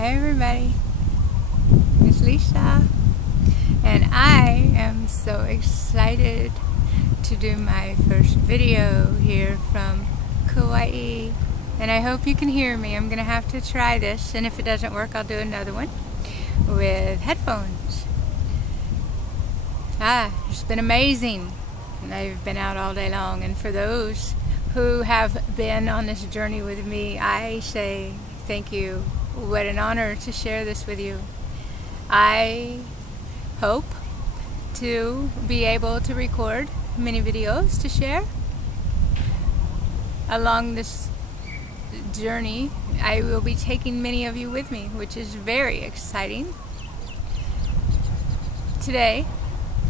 Hi everybody, it's Lisa, and I am so excited to do my first video here from Kauai, and I hope you can hear me. I'm gonna have to try this, and if it doesn't work I'll do another one with headphones. It's been amazing, and I've been out all day long, and for those who have been on this journey with me, I say thank you. What an honor to share this with you. I hope to be able to record many videos to share along this journey. I will be taking many of you with me, which is very exciting. Today,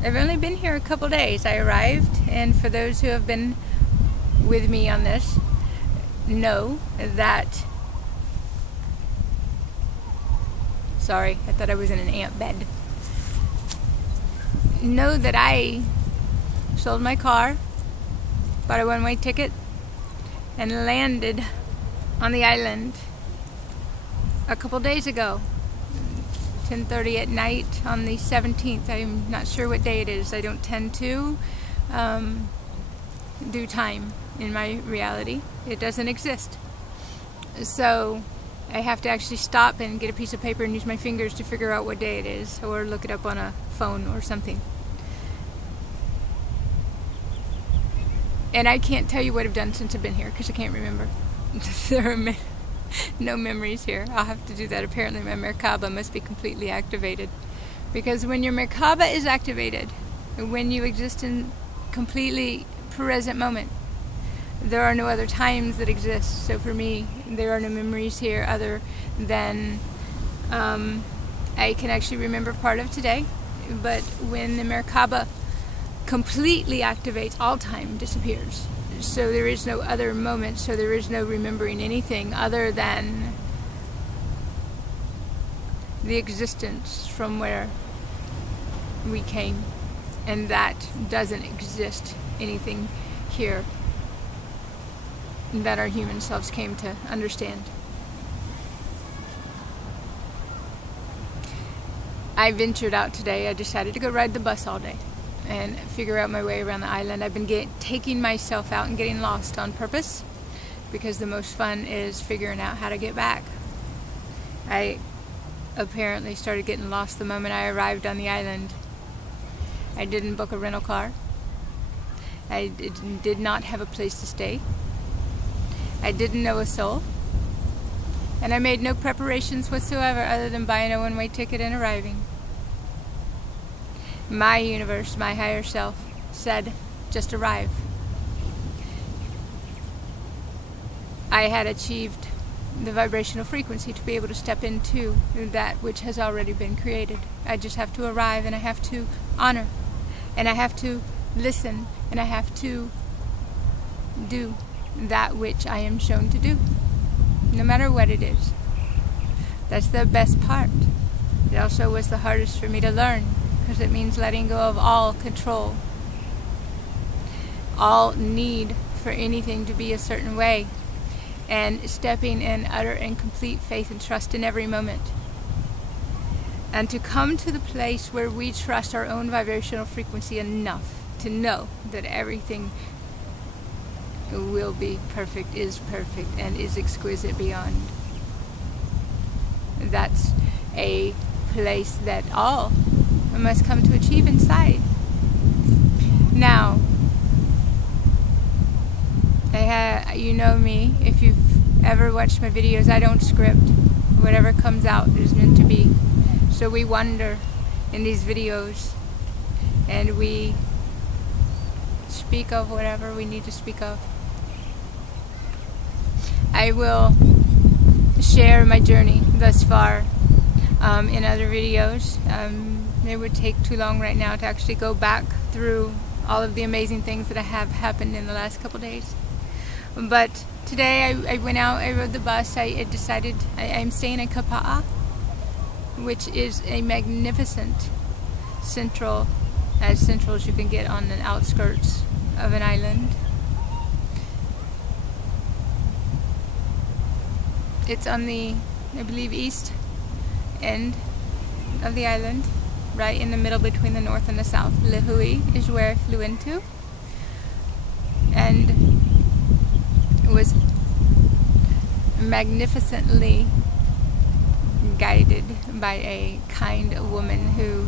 I've only been here a couple days. I arrived, and for those who have been with me on this, know that... Sorry, I thought I was in an ant bed. Know that I sold my car, bought a one-way ticket, and landed on the island a couple days ago. 10:30 at night on the 17th. I'm not sure what day it is. I don't tend to do time in my reality. It doesn't exist. So I have to actually stop and get a piece of paper and use my fingers to figure out what day it is, or look it up on a phone or something. And I can't tell you what I've done since I've been here because I can't remember. There are no memories here. I'll have to do that. Apparently my Merkaba must be completely activated, because when your Merkaba is activated, when you exist in completely present moment, there are no other times that exist. So for me, there are no memories here other than I can actually remember part of today. But when the Merkaba completely activates, all time disappears. So there is no other moment, so there is no remembering anything other than the existence from where we came. And that doesn't exist anything here that our human selves came to understand. I ventured out today. I decided to go ride the bus all day and figure out my way around the island. I've been taking myself out and getting lost on purpose, because the most fun is figuring out how to get back. I apparently started getting lost the moment I arrived on the island. I didn't book a rental car. I did not have a place to stay. I didn't know a soul, and I made no preparations whatsoever other than buying a one-way ticket and arriving. My universe, my higher self, said, just arrive. I had achieved the vibrational frequency to be able to step into that which has already been created. I just have to arrive, and I have to honor, and I have to listen, and I have to do that which I am shown to do, no matter what it is. That's the best part. It also was the hardest for me to learn, because it means letting go of all control, all need for anything to be a certain way, and stepping in utter and complete faith and trust in every moment. And to come to the place where we trust our own vibrational frequency enough to know that everything will be perfect, is perfect, and is exquisite beyond. That's a place that all must come to achieve inside. Now, you know me, if you've ever watched my videos, I don't script. Whatever comes out is meant to be. So we wander in these videos, and we speak of whatever we need to speak of. I will share my journey thus far in other videos. It would take too long right now to actually go back through all of the amazing things that have happened in the last couple days. But today I went out, I rode the bus, I decided I'm staying in Kauai, which is a magnificent central, as central as you can get on the outskirts of an island. It's on the, I believe, east end of the island, right in the middle between the north and the south. Lihui is where I flew into, and it was magnificently guided by a kind woman who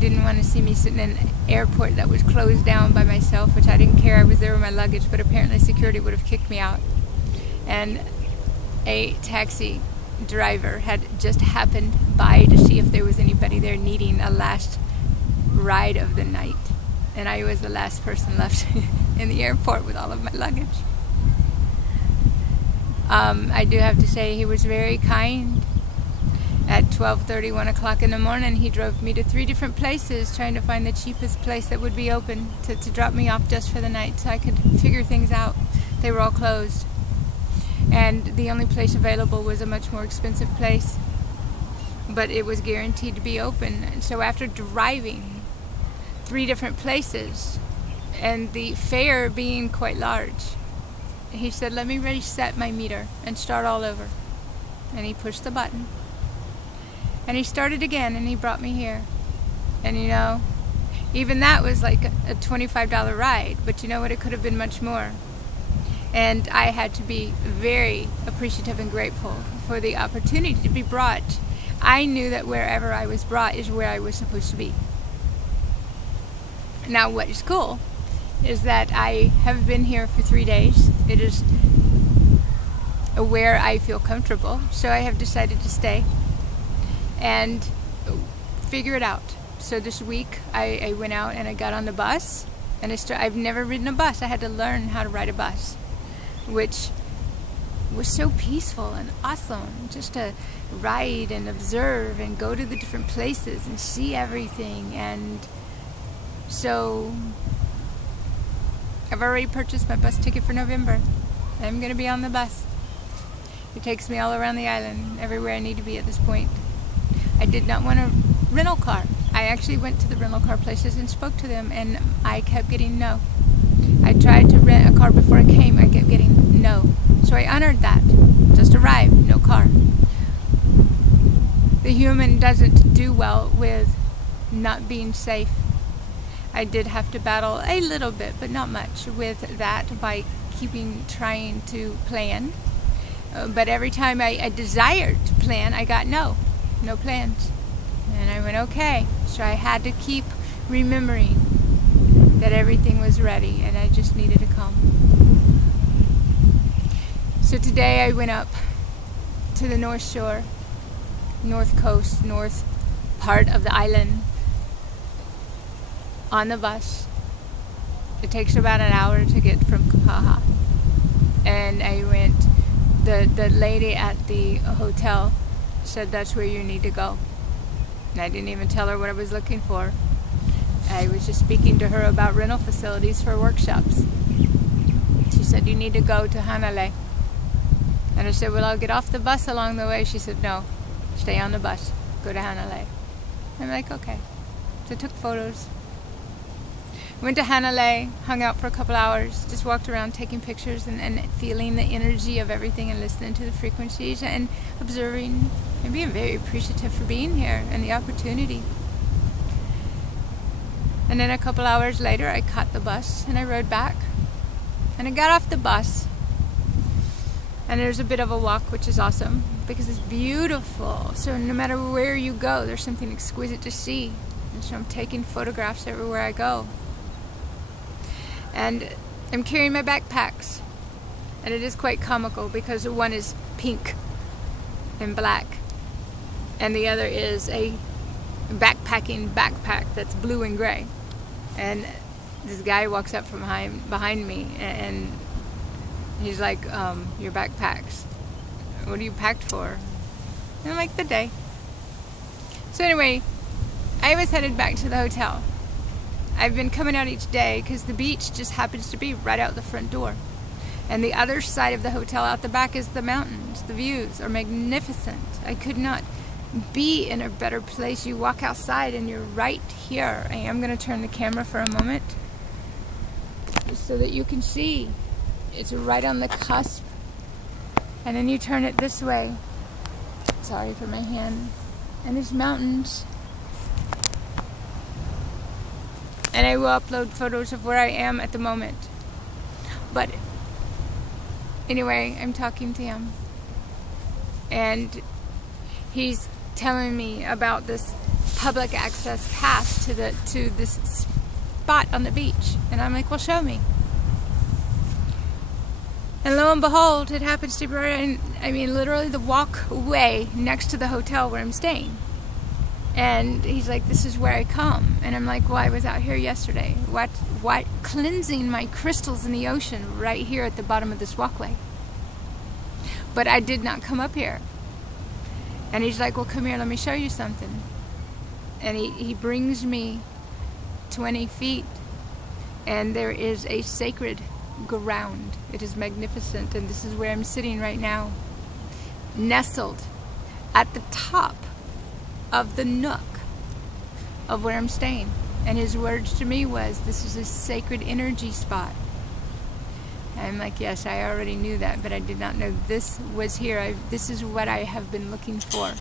didn't want to see me sitting in an airport that was closed down by myself, which I didn't care. I was there with my luggage, but apparently security would have kicked me out. And a taxi driver had just happened by to see if there was anybody there needing a last ride of the night. And I was the last person left in the airport with all of my luggage. I do have to say he was very kind. At 12:30, 1 o'clock in the morning, he drove me to 3 different places trying to find the cheapest place that would be open to drop me off just for the night so I could figure things out. They were all closed. And the only place available was a much more expensive place, but it was guaranteed to be open. And so after driving 3 different places and the fare being quite large, he said, "Let me reset my meter and start all over." And he pushed the button. And he started again, and he brought me here. And you know, even that was like a $25 ride, but you know what, it could have been much more. And I had to be very appreciative and grateful for the opportunity to be brought. I knew that wherever I was brought is where I was supposed to be. Now what is cool is that I have been here for 3 days. It is where I feel comfortable, so I have decided to stay and figure it out. So this week I went out and I got on the bus, and I've never ridden a bus. I had to learn how to ride a bus, which was so peaceful and awesome, just to ride and observe and go to the different places and see everything. And so I've already purchased my bus ticket for November. I'm going to be on the bus. It takes me all around the island, everywhere I need to be at this point. I did not want a rental car. I actually went to the rental car places and spoke to them, and I kept getting no. I tried to rent a car before I came. I kept getting no. So I honored that. Just arrived, no car. The human doesn't do well with not being safe. I did have to battle a little bit, but not much, with that by trying to plan. But every time I desired to plan, I got no plans. And I went, okay. So I had to keep remembering that everything was ready and I just needed to come. So today I went up to the north shore, north coast, north part of the island on the bus. It takes about an hour to get from Kauai. And I went, the lady at the hotel said that's where you need to go. And I didn't even tell her what I was looking for. I was just speaking to her about rental facilities for workshops. She said, you need to go to Hanalei. And I said, well, I'll get off the bus along the way. She said, no, stay on the bus, go to Hanalei. I'm like, okay. So I took photos. Went to Hanalei, hung out for a couple hours, just walked around taking pictures and feeling the energy of everything and listening to the frequencies and observing and being very appreciative for being here and the opportunity. And then a couple hours later, I caught the bus and I rode back. And I got off the bus. And there's a bit of a walk, which is awesome because it's beautiful. So no matter where you go, there's something exquisite to see. And so I'm taking photographs everywhere I go. And I'm carrying my backpacks. And it is quite comical because one is pink and black. And the other is a backpacking backpack that's blue and gray. And this guy walks up from behind me and he's like, your backpacks. What are you packed for? And I'm like, the day. So anyway, I was headed back to the hotel. I've been coming out each day because the beach just happens to be right out the front door. And the other side of the hotel out the back is the mountains. The views are magnificent. I could not be in a better place. You walk outside and you're right here. I am going to turn the camera for a moment so that you can see. It's right on the cusp. And then you turn it this way. Sorry for my hand. and there's mountains. And I will upload photos of where I am at the moment. But anyway, I'm talking to him. And he's telling me about this public access path to this spot on the beach. And I'm like, well, show me. And lo and behold, it happens to be right in, I mean, literally the walkway next to the hotel where I'm staying. And he's like, this is where I come. And I'm like, well, I was out here yesterday. What cleansing my crystals in the ocean right here at the bottom of this walkway. But I did not come up here. And he's like, well, come here, let me show you something. And he brings me 20 feet. And there is a sacred ground. It is magnificent. And this is where I'm sitting right now. Nestled at the top of the nook of where I'm staying. And his words to me was, this is a sacred energy spot. And I'm like, yes, I already knew that, but I did not know this was here. This is what I have been looking for.